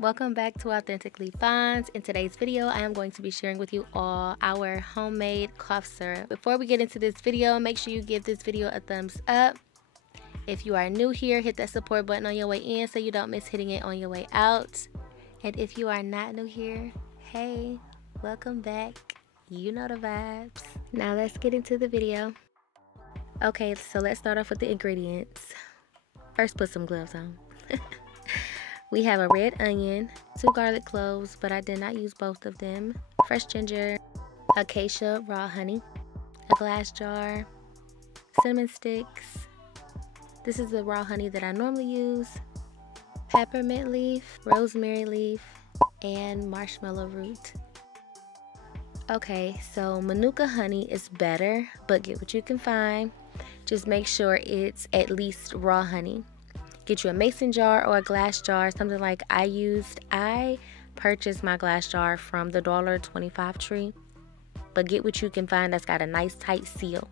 Welcome back to Authentically Fonze. In today's video, I am going to be sharing with you all our homemade cough syrup. Before we get into this video, make sure you give this video a thumbs up. If you are new here, hit that support button on your way in so you don't miss hitting it on your way out. And if you are not new here, hey, welcome back. You know the vibes. Now let's get into the video. Okay, so let's start off with the ingredients. First, put some gloves on. We have a red onion, 2 garlic cloves, but I did not use both of them, fresh ginger, acacia raw honey, a glass jar, cinnamon sticks. This is the raw honey that I normally use, peppermint leaf, rosemary leaf, and marshmallow root. Okay, so manuka honey is better, but get what you can find. Just make sure it's at least raw honey. Get you a mason jar or a glass jar, something like I used. I purchased my glass jar from the $1.25 tree, but get what you can find that's got a nice tight seal.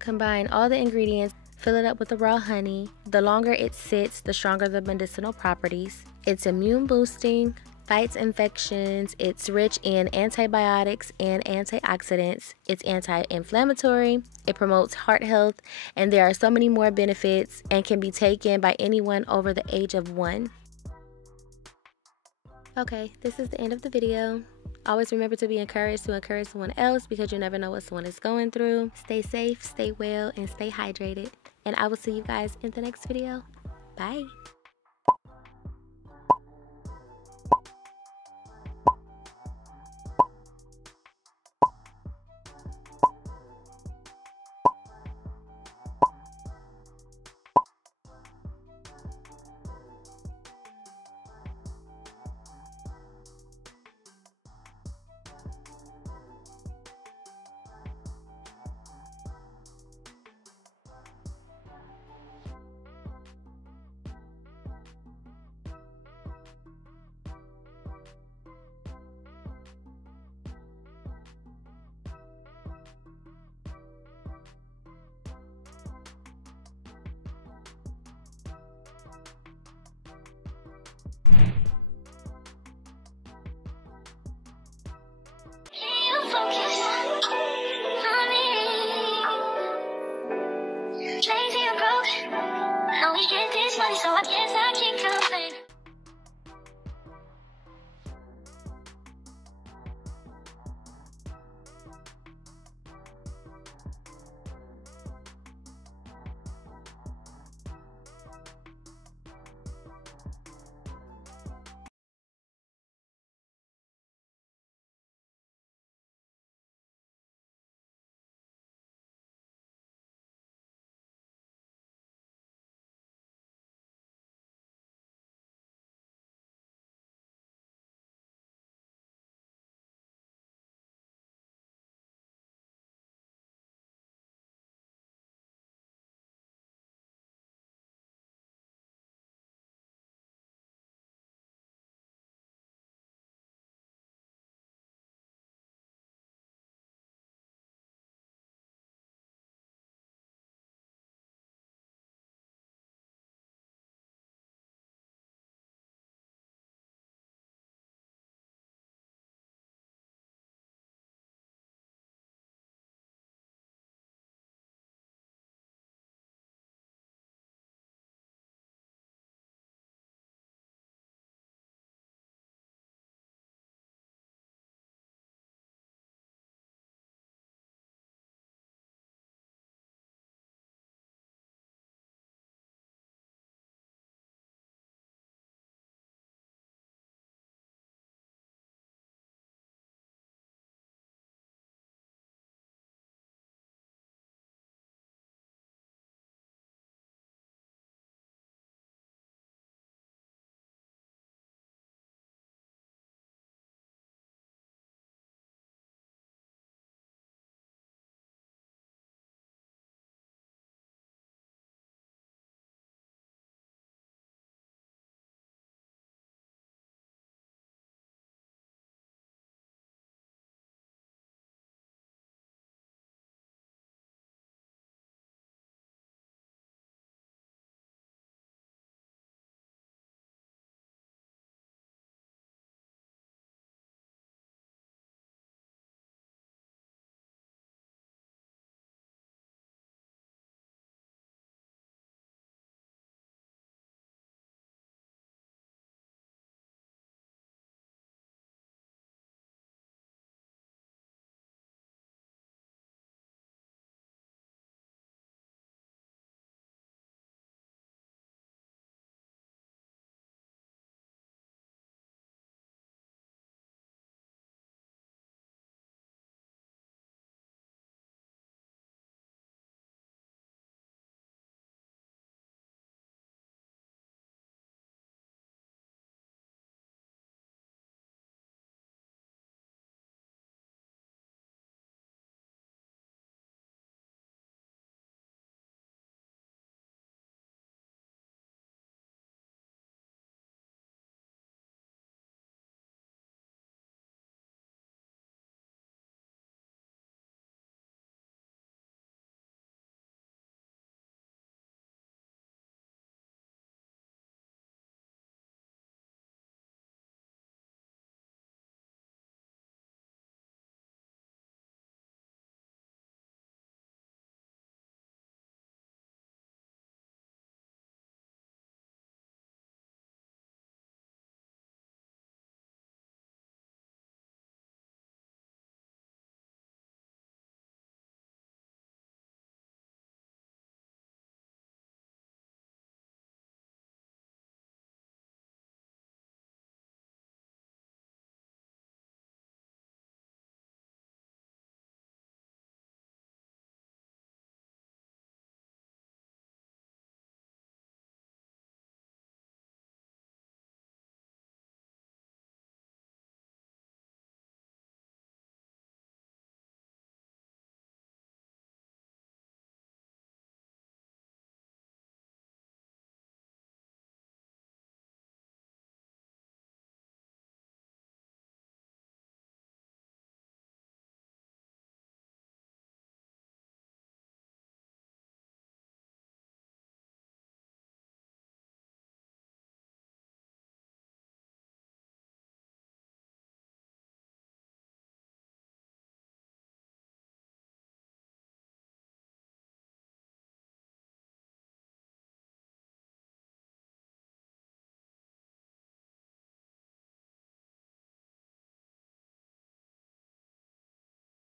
Combine all the ingredients, fill it up with the raw honey. The longer it sits, the stronger the medicinal properties. It's immune boosting, fights infections, it's rich in antibiotics and antioxidants, it's anti-inflammatory, it promotes heart health, and there are so many more benefits and can be taken by anyone over the age of 1. Okay, this is the end of the video. Always remember to be encouraged to encourage someone else because you never know what someone is going through. Stay safe, stay well, and stay hydrated. And I will see you guys in the next video. Bye.